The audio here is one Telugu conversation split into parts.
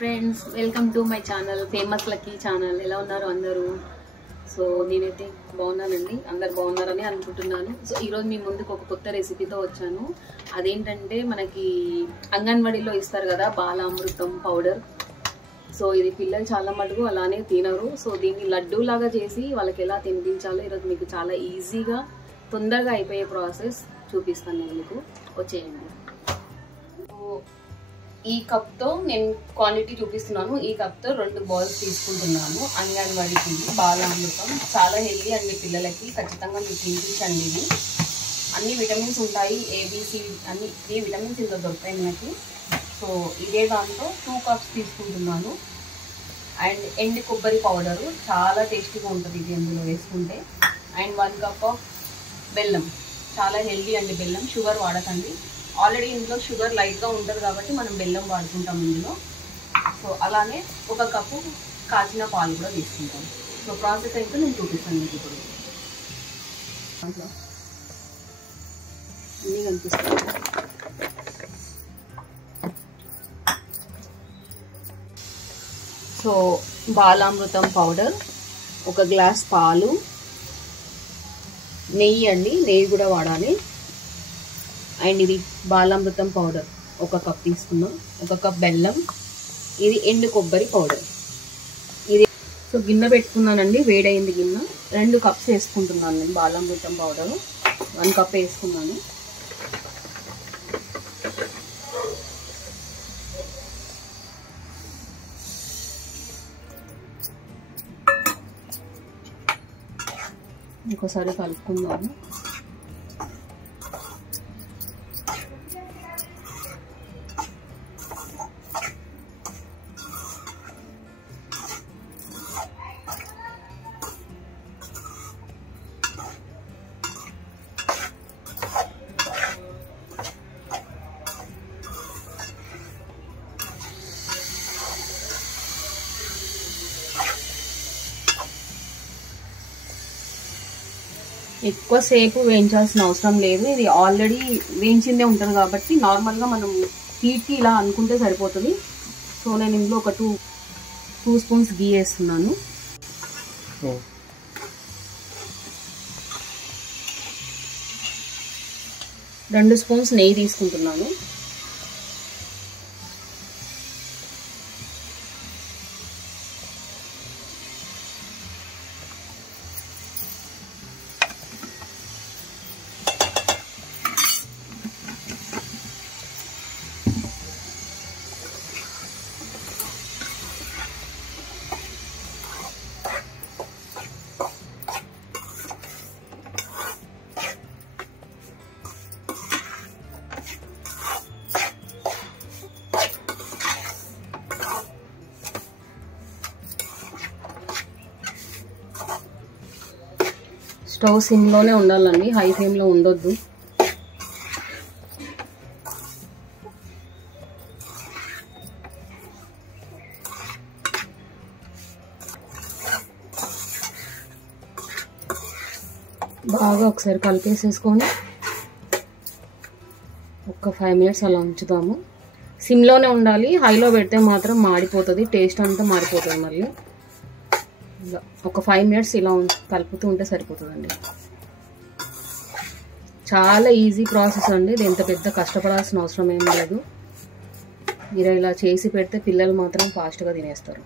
Friends, welcome to my channel famous lucky channel. ఎలా ఉన్నారు అందరూ? సో నేనైతే బాగున్నానండి, అందరు బాగున్నారని అనుకుంటున్నాను. సో ఈరోజు మీ ముందుకు ఒక కొత్త రెసిపీతో వచ్చాను. అదేంటంటే మనకి అంగన్వాడీలో ఇస్తారు కదా బాలామృతం పౌడర్. సో ఇది పిల్లలు చాలా మటుకు అలానే తినరు. సో దీన్ని లడ్డూ లాగా చేసి వాళ్ళకి ఎలా తినిపించాలో ఈరోజు మీకు చాలా ఈజీగా తొందరగా అయిపోయే ప్రాసెస్ చూపిస్తాను నేను మీకు. వచ్చేయండి. ఈ కప్తో నేను క్వాంటిటీ చూపిస్తున్నాను. ఈ కప్తో 2 బౌల్స్ తీసుకుంటున్నాను. అంగన్వాడీకి బాలామృతం చాలా హెల్దీ అండి, పిల్లలకి ఖచ్చితంగా మీరు తినిపించండి. ఇది అన్ని విటమిన్స్ ఉంటాయి, ఏబిసి అన్ని 3 విటమిన్స్ ఇందులో దొరుకుతాయి మనకి. సో ఇదే దాంట్లో 2 కప్స్ తీసుకుంటున్నాను. అండ్ ఎండు కొబ్బరి పౌడరు చాలా టేస్టీగా ఉంటుంది ఇది అందులో వేసుకుంటే. అండ్ 1 కప్ ఆఫ్ బెల్లం, చాలా హెల్దీ అండి బెల్లం. షుగర్ వాడకండి, ఆల్రెడీ ఇందులో షుగర్ లైట్గా ఉంటుంది కాబట్టి మనం బెల్లం వాడుకుంటాం ఇందులో. సో అలానే 1 కప్పు కాచిన పాలు కూడా తీసుకుంటాం. సో ప్రాసెస్ అయితే నేను చూపిస్తాను మీకు ఇప్పుడు. అన్నీ కనిపిస్తాయి. సో బాలామృతం పౌడర్, 1 గ్లాస్ పాలు, నెయ్యి అండి, నెయ్యి కూడా వాడాలి. అండ్ ఇది బాలామృతం పౌడర్ 1 కప్ తీసుకున్నాం, 1 కప్ బెల్లం, ఇది ఎండు కొబ్బరి పౌడర్. ఇది సో గిన్నె పెట్టుకున్నానండి, వేడైంది గిన్నె. 2 కప్స్ వేసుకుంటున్నాను నేను బాలామృతం పౌడరు. 1 కప్ వేసుకున్నాను. ఇంకోసారి కలుపుకుందాము. ఎక్కువసేపు వేయించాల్సిన అవసరం లేదు, ఇది ఆల్రెడీ వేయించిందే ఉంటుంది కాబట్టి నార్మల్గా మనం హీట్కి ఇలా అనుకుంటే సరిపోతుంది. సో నేను ఇందులో ఒక 2 స్పూన్స్ గీ వేస్తున్నాను. 2 స్పూన్స్ నెయ్యి తీసుకుంటున్నాను. స్టవ్ సిమ్లోనే ఉండాలండి, హై ఫ్లేమ్లో ఉండొద్దు. బాగా ఒకసారి కలిపేసేసుకొని ఒక 5 మినిట్స్ అలా ఉంచుతాము. సిమ్లోనే ఉండాలి, హైలో పెడితే మాత్రం మాడిపోతుంది, టేస్ట్ అంతా మారిపోతుంది. మళ్ళీ ఒక 5 మినిట్స్ ఇలా కలుపుతూ ఉంటే సరిపోతుందండి. చాలా ఈజీ ప్రాసెస్ అండి, ఇది ఎంత పెద్ద కష్టపడాల్సిన అవసరం ఏం లేదు. మీరు ఇలా చేసి పెడితే పిల్లలు మాత్రం ఫాస్ట్గా తినేస్తారు.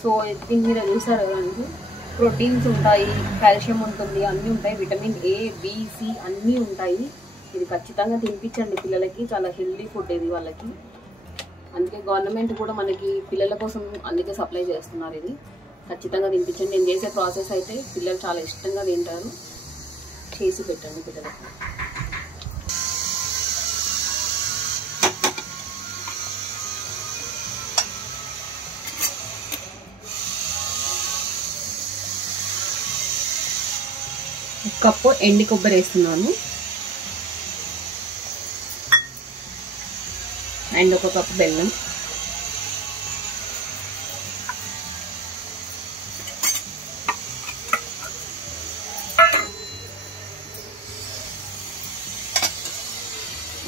సో దీని మీద చూసారు కదండి, ప్రోటీన్స్ ఉంటాయి, కాల్షియం ఉంటుంది, అన్నీ ఉంటాయి, విటమిన్ ఏ, బి, సి అన్నీ ఉంటాయి. ఇది ఖచ్చితంగా తినిపించండి పిల్లలకి, చాలా హెల్దీ ఫుడ్ ఇది వాళ్ళకి. అందుకే గవర్నమెంట్ కూడా మనకి పిల్లల కోసం అందుకే సప్లై చేస్తున్నారు. ఇది ఖచ్చితంగా తినిపించండి. నేను చేసే ప్రాసెస్ అయితే పిల్లలు చాలా ఇష్టంగా తింటారు. చేసి పెట్టండి పిల్లలకి. ఒక కప్పు ఎండు కొబ్బరి వేస్తున్నాను. అండ్ 1 కప్పు బెల్లం,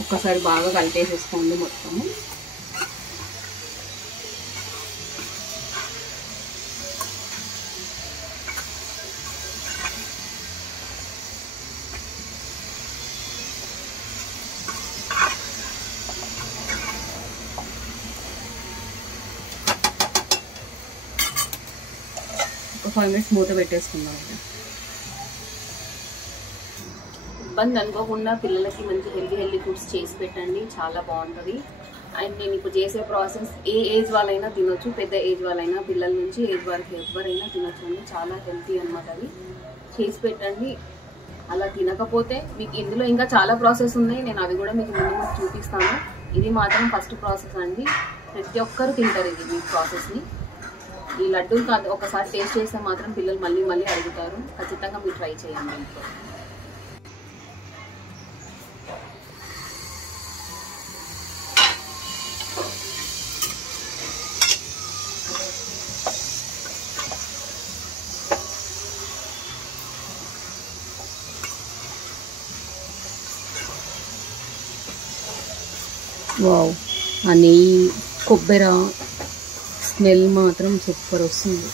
ఒక్కసారి బాగా కలిపేసేసుకోండి మొత్తము. 5 minutes మూత పెట్టేసుకుందాం. ఇబ్బంది అనుకోకుండా పిల్లలకి మంచి హెల్దీ ఫుడ్స్ చేసి పెట్టండి, చాలా బాగుంటుంది. అండ్ నేను ఇప్పుడు చేసే ప్రాసెస్ ఏ ఏజ్ వాళ్ళైనా తినొచ్చు, పెద్ద ఏజ్ వాళ్ళైనా, పిల్లల నుంచి ఏజ్ వరకు ఎవరైనా తినొచ్చు అండి. చాలా హెల్తీ అనమాట. అది చేసి పెట్టండి. అలా తినకపోతే మీకు ఇందులో ఇంకా చాలా ప్రాసెస్ ఉన్నాయి, నేను అవి కూడా మీకు ముందు చూపిస్తాను. ఇది మాత్రం ఫస్ట్ ప్రాసెస్ అండి. ప్రతి ఒక్కరు తింటారు ఇది ఈ ప్రాసెస్ని. ఈ లడ్డూలు కాదు, ఒకసారి టేస్ట్ చేస్తే మాత్రం పిల్లలు మళ్ళీ మళ్ళీ అడుగుతారు. ఖచ్చితంగా మీరు ట్రై చేయండి ఇంట్లో. వావ్, ఆ నెయ్యి కొబ్బరి స్మెల్ మాత్రం సూపర్ వస్తుంది.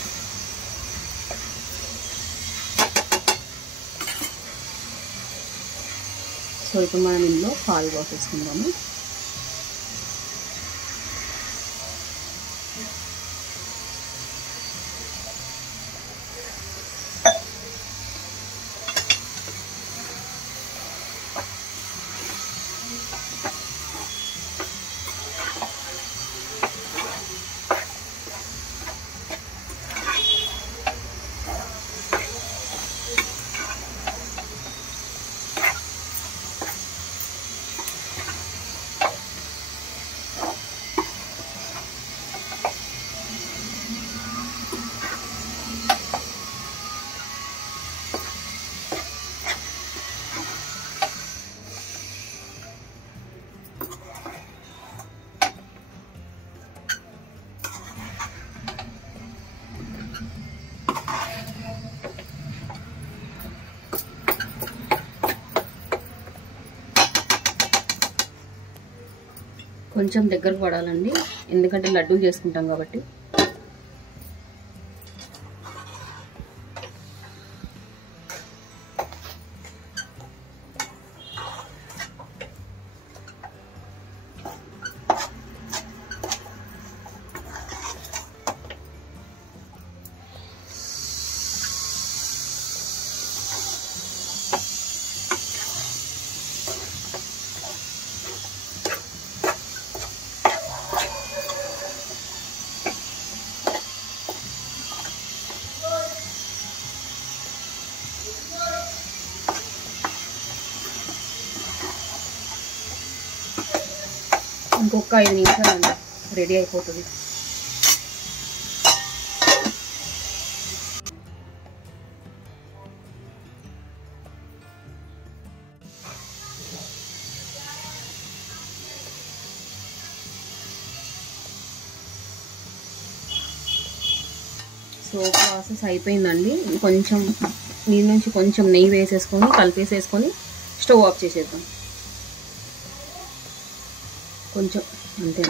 సో ఇప్పుడు మనం ఇందులో పాలు పోసేసుకుందాము. కొంచెం దగ్గరకు పడాలండి, ఎందుకంటే లడ్డూలు చేసుకుంటాం కాబట్టి. ఇంకొక 5 నిమిషాలు అండి, రెడీ అయిపోతుంది. సో ప్రాసెస్ అయిపోయిందండి. కొంచెం దీని నుంచి కొంచెం నెయ్యి వేసేసుకొని కలిపేసేసుకొని స్టవ్ ఆఫ్ చేసేద్దాం. కొంచెం అంతే.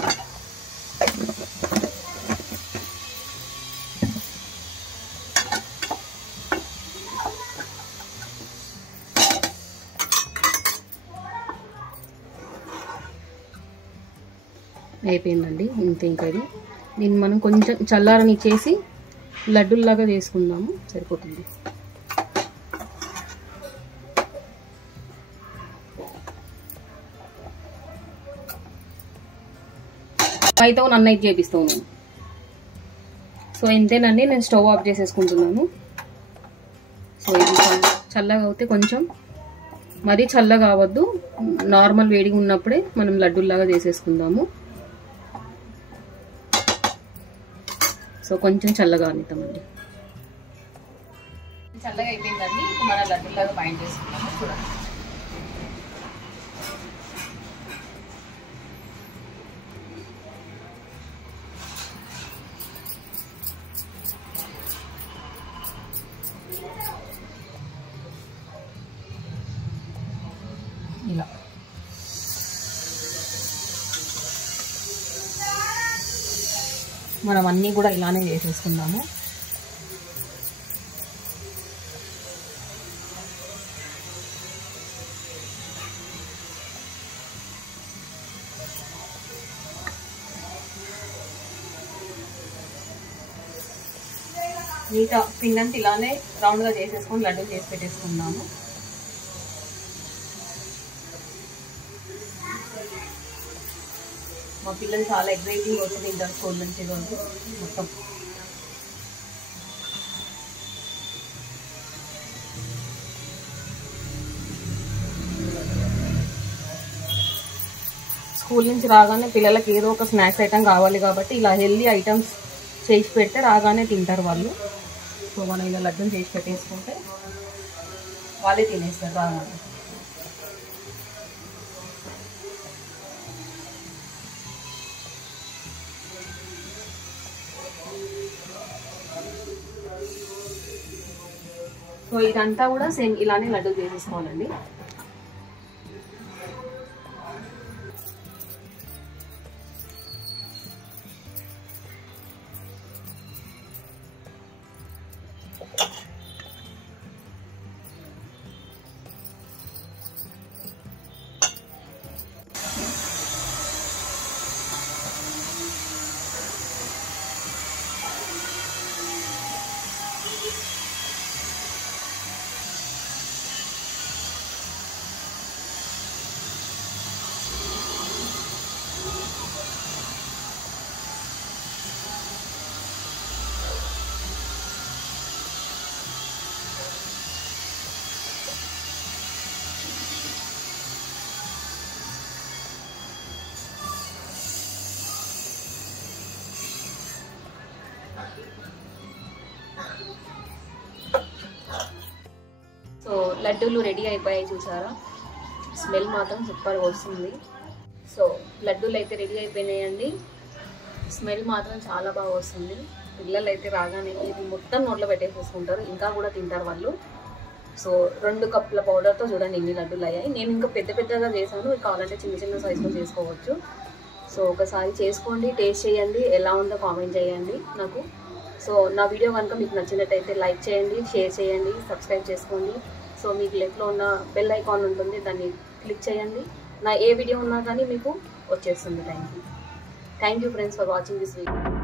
అయిపోయిందండి, ఇంతే. ఇంకా ఇది దీన్ని మనం కొంచెం చల్లారనిచ్చేసి లడ్డూల్లాగా చేసుకుందాము, సరిపోతుంది. అయితే నన్నైతే చేపిస్తాను నేను. సో ఇంతేనండి, నేను స్టవ్ ఆఫ్ చేసేసుకుంటున్నాను. సో ఇది చల్లగా అవుతే, కొంచెం మరీ చల్లగా అవ్వద్దు, నార్మల్ వేడిగా ఉన్నప్పుడే మనం లడ్డూల్లాగా చేసేసుకుందాము. సో కొంచెం చల్లగా అనిద్దామండి. చల్లగా అయిపోయిందండి, ఇప్పుడు మనం లడ్డూల్లాగా బైండ్ చేసుకుందాము. చూడండి, ఇలా మనం అన్నీ కూడా ఇలానే చేసేసుకుందాము. నీట్గా పిండంతా ఇలానే రౌండ్గా చేసేసుకొని లడ్డూలు చేసి పెట్టేసుకున్నాము. మా పిల్లలు చాలా ఎగ్జైటింగ్ వచ్చి తింటారు స్కూల్ నుంచి రోజు మొత్తం. స్కూల్ నుంచి రాగానే పిల్లలకి ఏదో ఒక స్నాక్స్ ఐటమ్ కావాలి కాబట్టి ఇలా హెల్దీ ఐటమ్స్ చేసి పెడితే రాగానే తింటారు వాళ్ళు. సో మనం ఇలా లడ్డూలు చేసి పెట్టేసుకుంటే వాళ్ళే తినేస్తారు రాగానే. సో ఇదంతా కూడా సేమ్ ఇలానే లడ్డూలు చేసేసుకోవాలండి. సో లడ్డూలు రెడీ అయిపోయాయి చూసారా, స్మెల్ మాత్రం సూపర్గా వస్తుంది. సో లడ్డూలు అయితే రెడీ అయిపోయినాయండి, స్మెల్ మాత్రం చాలా బాగా వస్తుంది. పిల్లలు అయితే రాగానే ఇది మొత్తం నోట్లో పెట్టేసేసుకుంటారు, ఇంకా కూడా తింటారు వాళ్ళు. సో 2 కప్పుల పౌడర్తో చూడండి ఇన్ని లడ్డూలు అయ్యాయి. నేను ఇంకా పెద్ద పెద్దగా చేశాను, కావాలంటే చిన్న చిన్న సైజులో చేసుకోవచ్చు. సో ఒకసారి చేసుకోండి, టేస్ట్ చేయండి, ఎలా ఉందో కామెంట్ చేయండి నాకు. సో నా వీడియో కనుక మీకు నచ్చినట్టయితే లైక్ చేయండి, షేర్ చేయండి, సబ్స్క్రైబ్ చేసుకోండి. సో మీకు లెఫ్ట్లో ఉన్న బెల్ ఐకాన్ ఉంటుంది, దాన్ని క్లిక్ చేయండి. నా ఏ వీడియో ఉన్నా కానీ మీకు వచ్చేస్తుంది. Thank you friends for watching this video.